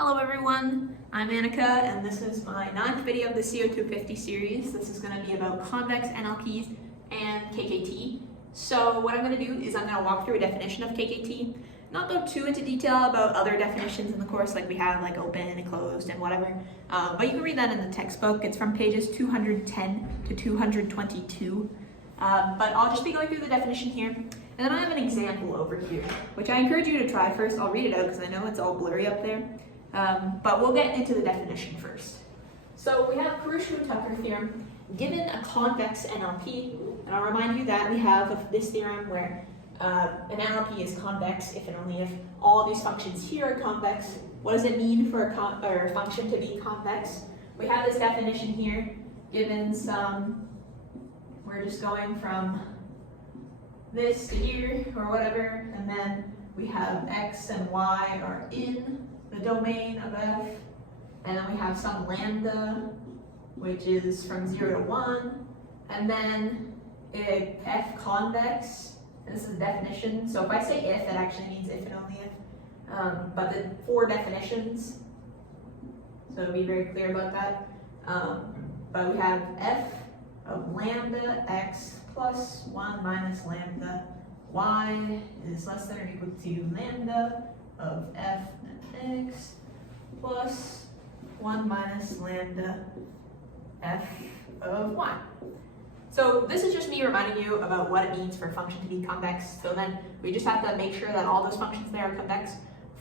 Hello everyone, I'm Annika and this is my 9th video of the CO250 series. This is going to be about convex NLPs and KKT. So what I'm going to do is I'm going to walk through a definition of KKT, not go too into detail about other definitions in the course like we have like open and closed and whatever, but you can read that in the textbook. It's from pages 210 to 222, but I'll just be going through the definition here. And then I have an example over here, which I encourage you to try first. I'll read it out because I know it's all blurry up there. But we'll get into the definition first. So we have Karush-Kuhn-Tucker theorem given a convex NLP, and I'll remind you that we have this theorem where an NLP is convex if and only if all these functions here are convex. What does it mean for a function to be convex? We have this definition here given some, we're just going from this to here or whatever, and then we have x and y are in the domain of f, and then we have some lambda which is from 0 to 1, and then f convex, and this is the definition. So if I say if, it actually means if and only if, but the 4 definitions, so be very clear about that. But we have f of lambda x plus 1 minus lambda y is less than or equal to lambda of f and x plus 1 minus lambda f of y. So this is just me reminding you about what it means for a function to be convex. So then we just have to make sure that all those functions there are convex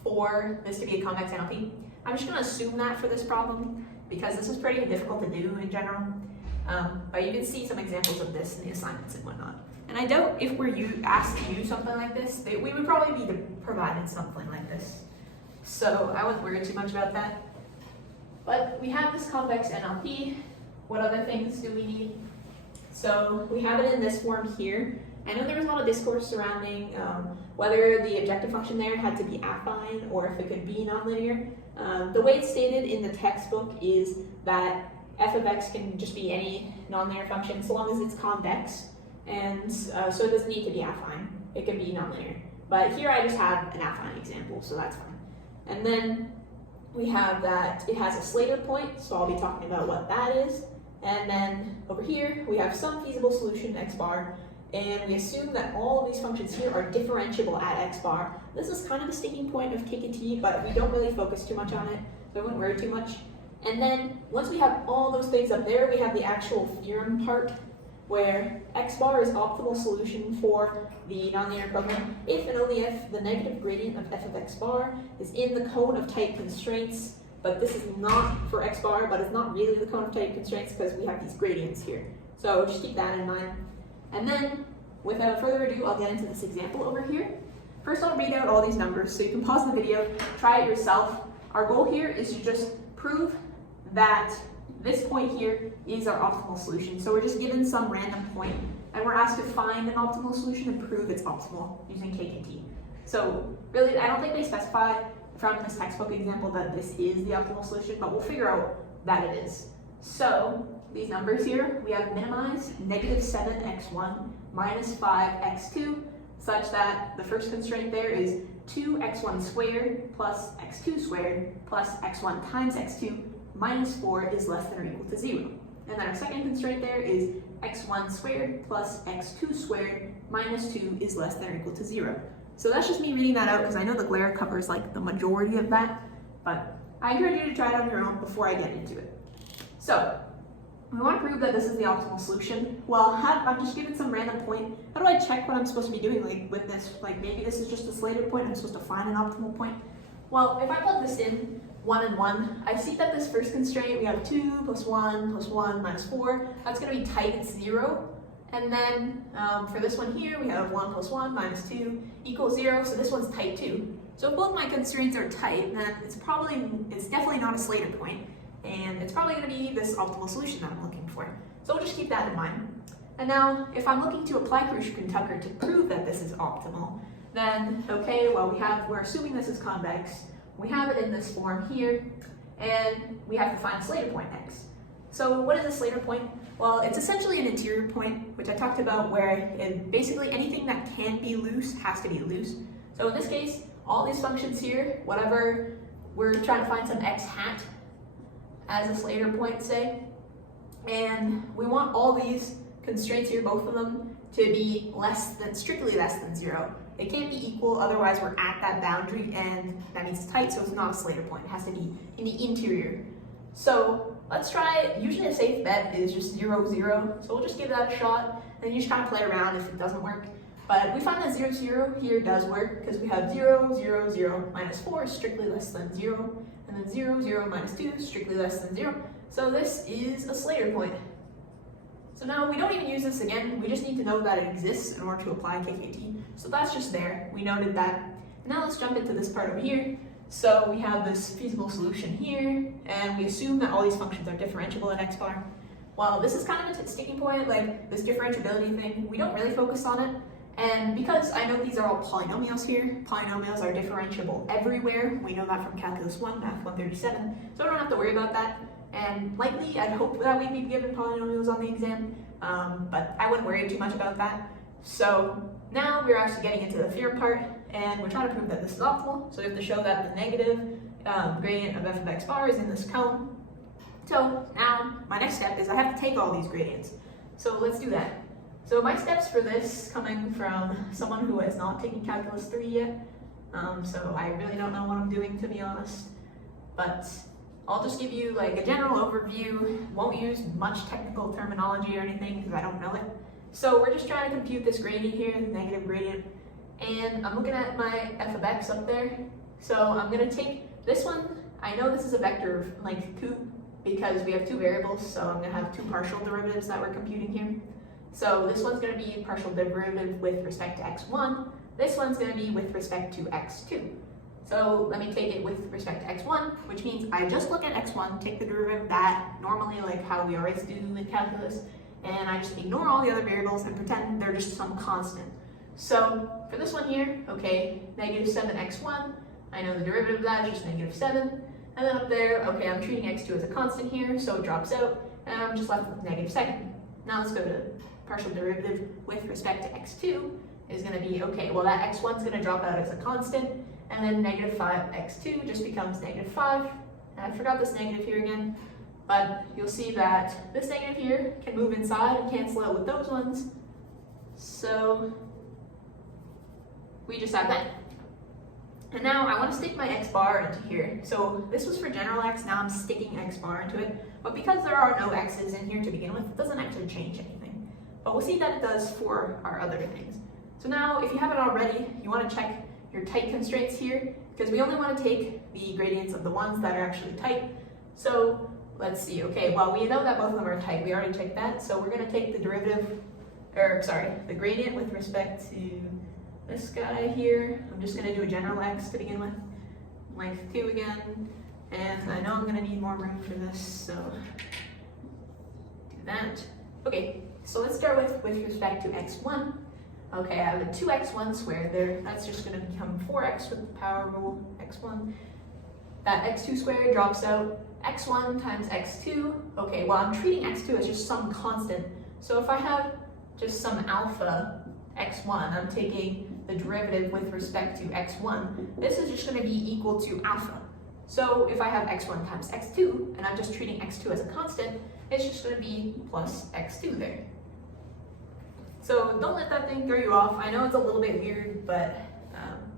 for this to be a convex NLP. I'm just going to assume that for this problem because this is pretty difficult to do in general. But you can see some examples of this in the assignments and whatnot. And I doubt if we're asked to use something like this, we would probably be provided something like this. So I wouldn't worry too much about that. But we have this convex NLP. What other things do we need? So we have it in this form here. I know there was a lot of discourse surrounding whether the objective function there had to be affine or if it could be nonlinear. The way it's stated in the textbook is that f of x can just be any nonlinear function so long as it's convex, and so it doesn't need to be affine. It can be nonlinear. But here I just have an affine example, so that's fine. And then we have that it has a Slater point, so I'll be talking about what that is. And then over here we have some feasible solution x bar, and we assume that all of these functions here are differentiable at x bar. This is kind of the sticking point of KKT, but we don't really focus too much on it, so I wouldn't worry too much. And then once we have all those things up there, we have the actual theorem part where x bar is optimal solution for the nonlinear program if and only if the negative gradient of f of x bar is in the cone of type constraints. But this is not for x bar, but it's not really the cone of type constraints because we have these gradients here. So just keep that in mind. And then without further ado, I'll get into this example over here. First, I'll read out all these numbers so you can pause the video, try it yourself. Our goal here is to just prove that this point here is our optimal solution. So we're just given some random point and we're asked to find an optimal solution and prove it's optimal using KKT. So really, I don't think they specify from this textbook example that this is the optimal solution, but we'll figure out that it is. So these numbers here, we have minimized negative 7x1 minus 5x2 such that the first constraint there is 2x1 squared plus x2 squared plus x1 times x2 minus 4 is less than or equal to 0. And then our second constraint there is x1 squared plus x2 squared minus 2 is less than or equal to 0. So that's just me reading that out because I know the glare covers like the majority of that, but I encourage you to try it on your own before I get into it. So we want to prove that this is the optimal solution. Well, I'm just given some random point. How do I check what I'm supposed to be doing like with this? Like maybe this is just a Slater point, I'm supposed to find an optimal point. Well, if I plug this in, 1 and 1, I see that this first constraint, we have 2 plus 1 minus 4. That's going to be tight, it's 0. And then for this one here, we have 1 plus 1 minus 2 equals 0, so this one's tight too. So if both my constraints are tight, then it's definitely not a Slater point, and it's probably going to be this optimal solution that I'm looking for. So we'll just keep that in mind. And now, if I'm looking to apply Karush-Kuhn-Tucker to prove that this is optimal, then okay, well we're assuming this is convex. We have it in this form here, and we have to find a Slater point next. So what is a Slater point? Well, it's essentially an interior point, which I talked about, where basically anything that can be loose has to be loose. So in this case, all these functions here, whatever we're trying to find some x hat as a Slater point, say, and we want all these constraints here, both of them, to be strictly less than 0. They can't be equal, otherwise we're at that boundary, and that means it's tight, so it's not a Slater point. It has to be in the interior. So let's try, usually a safe bet is just 0, 0, so we'll just give that a shot, and you just kind of play around if it doesn't work. But we find that 0, 0 here does work, because we have 0, 0, 0, minus 4 is strictly less than 0, and then 0, 0, minus 2 is strictly less than 0. So this is a Slater point. So now we don't even use this again, we just need to know that it exists in order to apply KKT. So that's just there, we noted that. And now let's jump into this part over here. So we have this feasible solution here, and we assume that all these functions are differentiable in x bar. Well, this is kind of a sticking point, like this differentiability thing, we don't really focus on it. And because I know these are all polynomials here, polynomials are differentiable everywhere. We know that from Calculus 1, Math 137, so I don't have to worry about that. And likely, I'd hope that we'd be given polynomials on the exam, but I wouldn't worry too much about that. So now we're actually getting into the theorem part, and we're trying to prove that this is optimal. So we have to show that the negative gradient of f of x bar is in this cone. So now my next step is I have to take all these gradients. So let's do that. So my steps for this, coming from someone who has not taken Calculus 3 yet, so I really don't know what I'm doing, to be honest, but I'll just give you like a general overview, won't use much technical terminology or anything because I don't know it. So we're just trying to compute this gradient here, the negative gradient, and I'm looking at my f of x up there. So I'm going to take this one, I know this is a vector of length 2 because we have two variables, so I'm going to have two partial derivatives that we're computing here. So this one's going to be partial derivative with respect to x1, this one's going to be with respect to x2. So let me take it with respect to x1, which means I just look at x1, take the derivative of that, normally like how we always do in calculus, and I just ignore all the other variables and pretend they're just some constant. So for this one here, okay, negative 7x1, I know the derivative of that is just negative 7, and then up there, okay, I'm treating x2 as a constant here, so it drops out, and I'm just left with negative 2nd. Now let's go to partial derivative with respect to x2 is going to be, okay, well that x1 is going to drop out as a constant, and then negative 5x2 just becomes negative 5. And I forgot this negative here again, but you'll see that this negative here can move inside and cancel out with those ones. So we just have that. And now I want to stick my x bar into here. So this was for general x, now I'm sticking x bar into it. But because there are no x's in here to begin with, it doesn't actually change anything. But we'll see that it does for our other things. So now if you haven't already, you want to check your tight constraints here, because we only want to take the gradients of the ones that are actually tight. So let's see, okay, well we know that both of them are tight, we already checked that, so we're going to take the derivative, the gradient with respect to this guy here. I'm just going to do a general x to begin with, length 2 again, and I know I'm going to need more room for this, so do that. Okay, so let's start with respect to x1. Okay, I have a 2x1 squared there, that's just going to become 4x with the power rule, x1. That x2 squared drops out, x1 times x2. Okay, well I'm treating x2 as just some constant, so if I have just some alpha x1, I'm taking the derivative with respect to x1, this is just going to be equal to alpha. So if I have x1 times x2, and I'm just treating x2 as a constant, it's just going to be plus x2 there. So don't let that thing throw you off. I know it's a little bit weird, but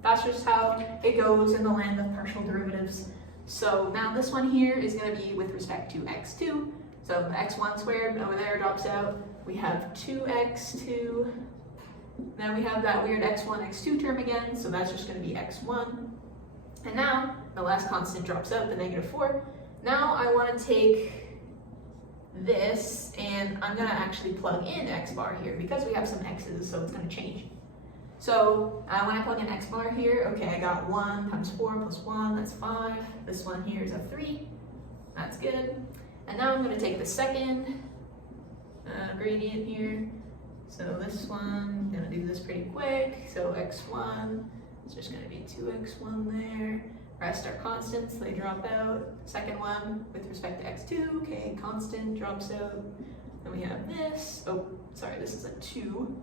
that's just how it goes in the land of partial derivatives. So now this one here is going to be with respect to x2. So the x1 squared over there drops out. We have 2x2. Then we have that weird x1, x2 term again, so that's just going to be x1. And now the last constant drops out, the negative 4. Now I want to take this, and I'm going to actually plug in x bar here because we have some x's, so it's going to change. So when I plug in x bar here, okay, I got 1 times 4 plus 1, that's 5. This one here is a 3, that's good. And now I'm going to take the second gradient here. So this one, I'm going to do this pretty quick. So x1, it's just going to be 2x1 there. Rest are constants, they drop out. Second one, with respect to x2, okay, constant drops out. Then we have this, oh, sorry, this is a 2.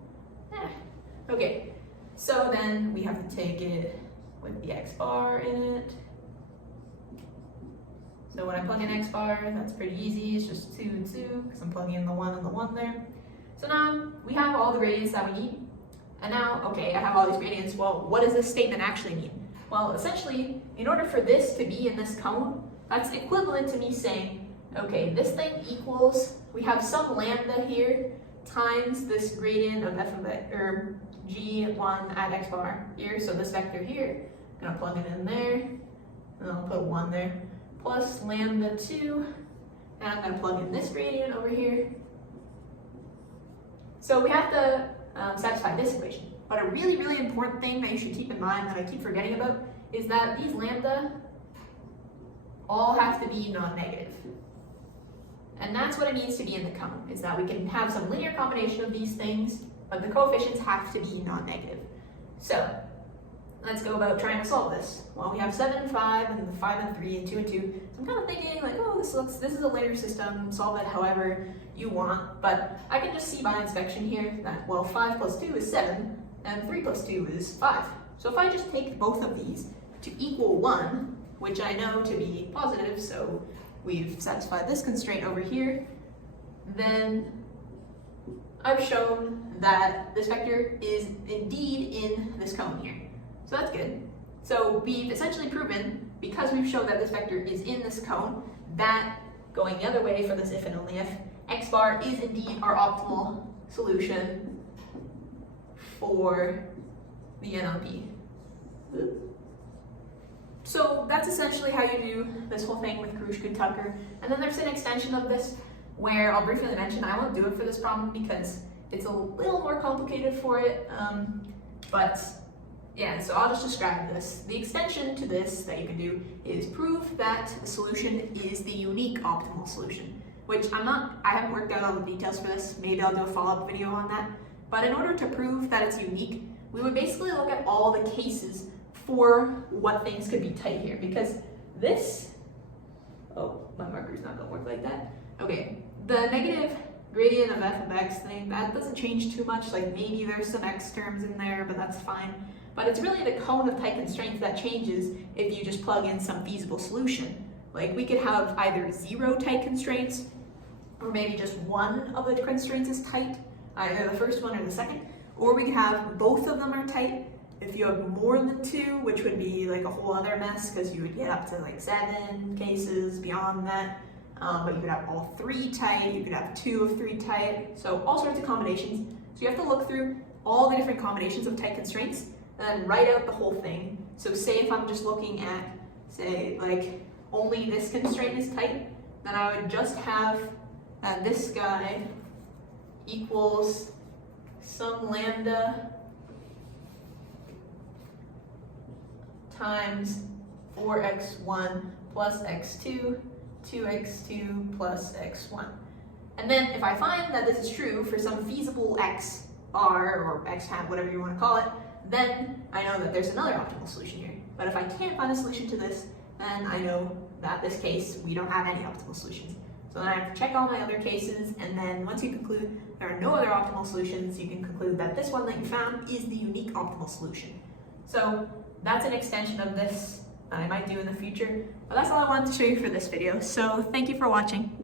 Okay, so then we have to take it with the x bar in it. So when I plug in x bar, that's pretty easy. It's just 2 and 2 because I'm plugging in the 1 and the 1 there. So now we have all the gradients that we need. And now, okay, I have all these gradients. Well, what does this statement actually mean? Well, essentially, in order for this to be in this cone, that's equivalent to me saying, okay, this thing equals, we have some lambda here times this gradient of f of x, or g1 at x bar here. So this vector here, I'm gonna plug it in there, and I'll put 1 there, plus lambda 2, and I'm gonna plug in this gradient over here. So we have to satisfy this equation. But a really, really important thing that you should keep in mind that I keep forgetting about is that these lambda all have to be non-negative. And that's what it means to be in the cone, is that we can have some linear combination of these things, but the coefficients have to be non-negative. So let's go about trying to solve this. Well, we have 7 and 5, and 5 and 3, and 2 and 2. So I'm kind of thinking like, oh, this is a linear system, solve it however you want. But I can just see by inspection here that, well, 5 plus 2 is 7, and 3 plus 2 is 5. So if I just take both of these to equal 1, which I know to be positive, so we've satisfied this constraint over here, then I've shown that this vector is indeed in this cone here. So that's good. So we've essentially proven, because we've shown that this vector is in this cone, that going the other way for this if and only if, x bar is indeed our optimal solution for the NLP. So that's essentially how you do this whole thing with Karush-Kuhn-Tucker. And then there's an extension of this where I'll briefly mention I won't do it for this problem because it's a little more complicated for it. But yeah, so I'll just describe this. The extension to this that you can do is prove that the solution is the unique optimal solution, which I haven't worked out all the details for this. Maybe I'll do a follow-up video on that. But in order to prove that it's unique, we would basically look at all the cases for what things could be tight here, because this, oh, my marker's not gonna work like that. Okay, the negative gradient of f of x thing, that doesn't change too much. Like maybe there's some x terms in there, but that's fine. But it's really the cone of tight constraints that changes if you just plug in some feasible solution. Like we could have either 0 tight constraints, or maybe just one of the constraints is tight, either the first one or the second, or we could have both of them are tight. If you have more than 2, which would be like a whole other mess because you would get up to like 7 cases beyond that. But you could have all 3 tight, you could have 2 of 3 tight, so all sorts of combinations. So you have to look through all the different combinations of tight constraints and then write out the whole thing. So say if I'm just looking at, say, like only this constraint is tight, then I would just have this guy equals some lambda times 4x1 plus x2, 2x2 plus x1. And then if I find that this is true for some feasible x bar or x hat, whatever you want to call it, then I know that there's another optimal solution here. But if I can't find a solution to this, then I know that this case, we don't have any optimal solutions. So then I have to check all my other cases, and then once you conclude there are no other optimal solutions, you can conclude that this one that you found is the unique optimal solution. So that's an extension of this that I might do in the future, but that's all I wanted to show you for this video. So thank you for watching.